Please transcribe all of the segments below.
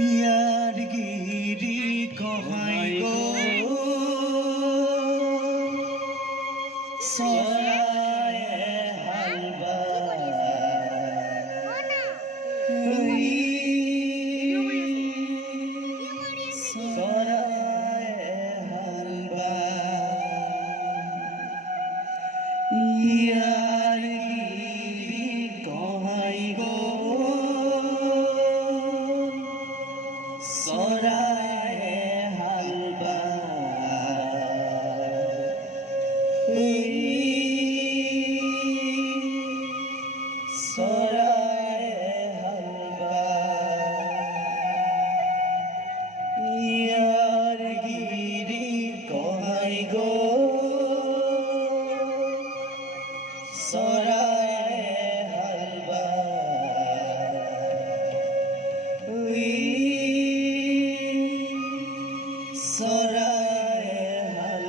ইয়াৰ গিৰি কহাই চৰায়ে হাল চৰায়ে হাল ইয়াৰ গিৰি কহাই চৰায়ে হাল চৰায়ে হাল ইয়াৰ গিৰি কহাই চৰায়ে হাল চৰায়ে হাল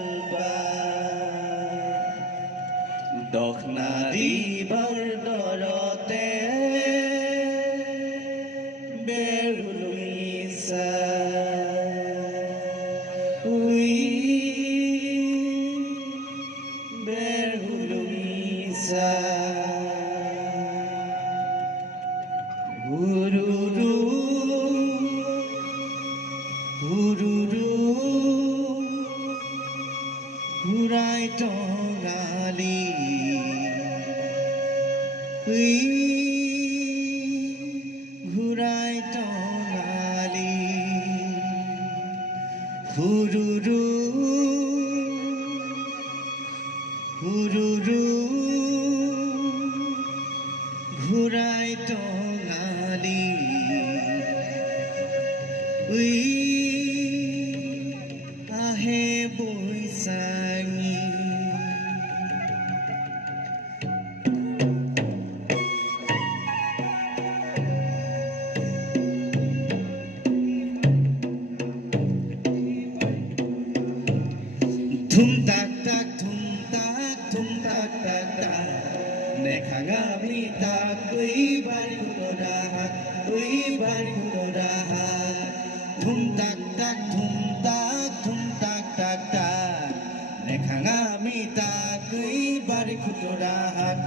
দখনা দিবাৰ দৰতে বেহুলুইছা বেহুলুইছা হুৰুৰু হুৰুৰু হুৰাই টঙালি ঘূৰাই টঙালি হুৰুৰু হুৰুৰু ঘূৰাই টঙালি আহে বৈশাঙী ধুম তাক তাক ধুম তাক তাক তাক নেখাঙামি তাক বাড়ি ঘুরাহাক বাড়ি ঘুরাহাক ধুম তাক তাক নেখাঙামি তাক বাড়ি ঘুরাহাক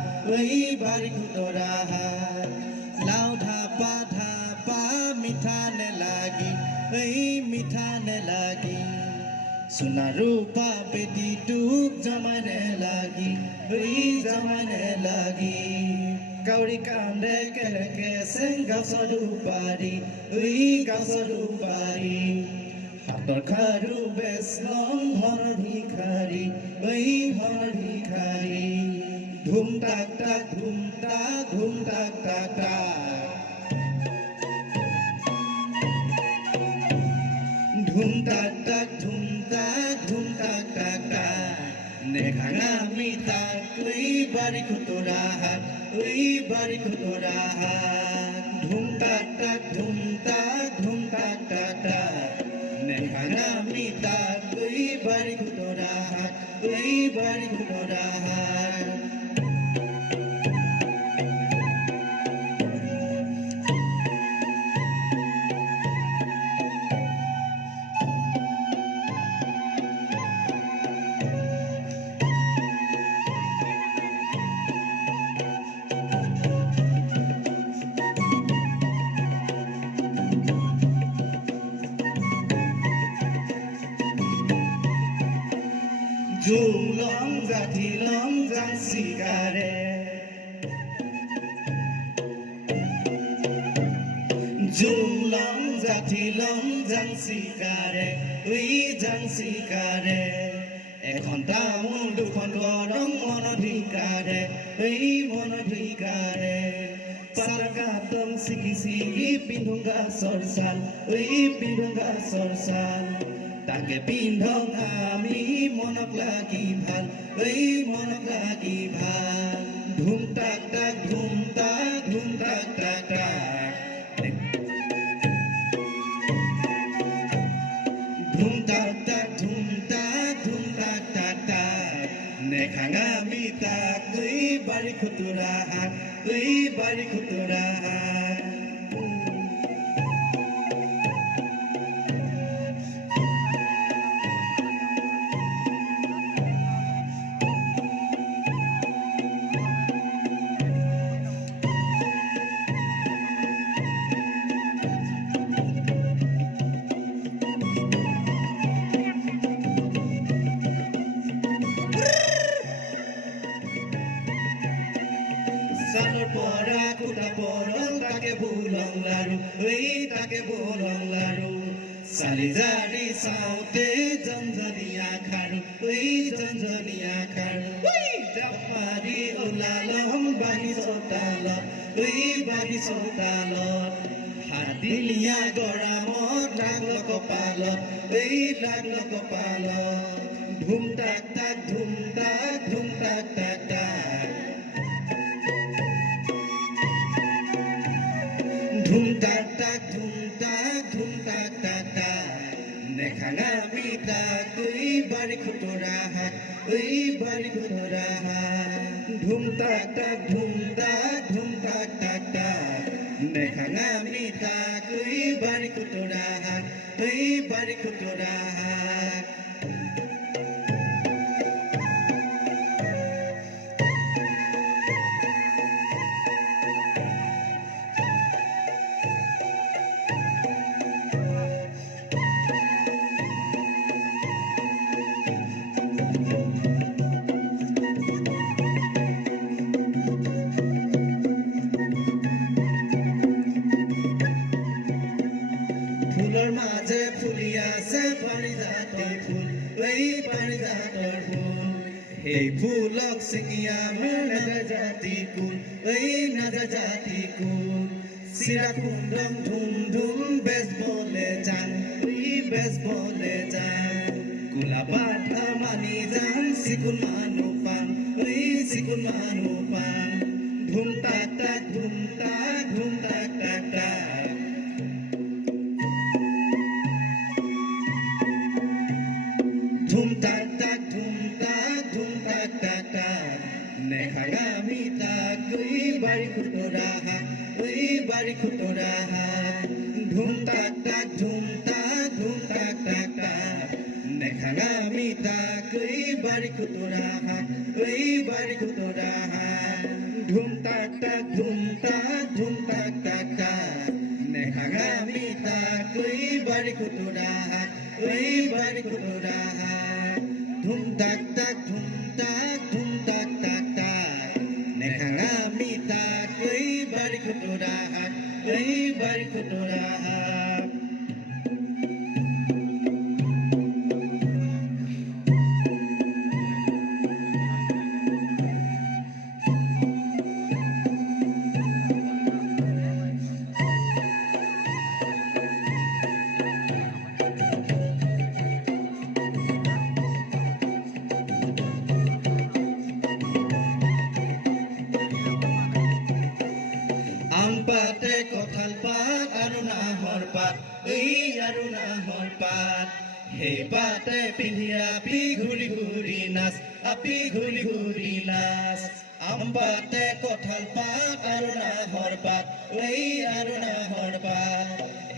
বাড়ি ঘুরাহাক লাউ ধাপা মিঠা নেলাগি মিঠা নেলাগি সোনা ৰূপা বেটিটোক জমানে লাগি জমানে লাগি কাউৰী কান্দে কেনেকে চেং গছৰো পাৰি গছৰো পাৰি হাতৰ খাৰু বেচলং ধনৰ ভিখাৰী ধনৰ ভিখাৰী ধুম তাক তাক ধুম তাক তাক ধুম তাক তাক ধুম তাক নেখাঙামি তাক বাড়ি খুতরাহাক বাড়ি খুতরাহাক ধুম তাক তাক নেখাঙামি তাক বাড়ি খুতরাহাক বাড়ি খুতরাহাক জুলং জাতিলং জাংচিকাৰে জুলং জাতিলং জাংচিকাৰে জাংচিকাৰে এখন তামোল দুখন গৰম মনধিকাৰে মনধিকাৰে পাৰকাতং চিকি চিকি পিন্ধুংগা চৰচাল পিন্ধুংগা চৰচাল তাকে পিন্ধং আমি মনক লাগি ভাল মনক লাগি ভাল ধুম তাক তাক ধুম তাক তাক ধুম তাক তাক নেখাঙামি তাক বাড়ি খুতরাহাক বাড়ি খুতরাহাক Salor pora kuta porol take bulong laru take bulong laru Sali jari saute janjaniya kharu janjaniya kharu Japari ulalom bani sotalot Hadilia goramot laglo kopalot Dhum tak tak dhum tak tak Dhum tak tak Nekhanga mita kui bari khutoraha Dhum tak tak Nekhanga mita kui bari khutoraha ফুলৰ মাঝে ফুলি আছে পাৰিজাতৰ ফুল পাৰিজাতৰ ফুল সেই ফুলক ছিঙি আমাৰ নাজাতি কুল নাজাতি কুল চিৰা কুণ্ডম ধুম ধুম বেজবলে যান কুলা পাঠা মানি যান চিকুণ মানুহ পান ধুম তাক তাক ধুম তাক Dhum tak tak Nekhanga mita kui bari khutoraha Dhum tak tak Nekhanga mita kui bari khutoraha Dhum tak tak Nekhanga mita kui bari khutoraha Dhum tak tak Nekhanga mita kui bari khutoraha Ampate kothal pat arunahor pat Hei pate pindhi api ghuri ghuri nas Ampate kothal pat arunahor pat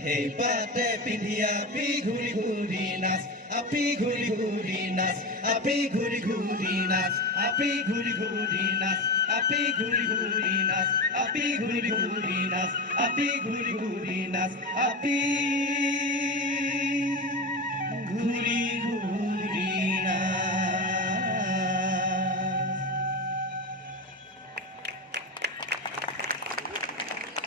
Hei pate pindhi api ghuri ghuri nas Api ghuri ghuri nas Api ghuri ghuri nas Api ghuri ghuri nas Api ghuri ghuri nas Api ghuri ghuri nas Api ghuri ghuri nas Api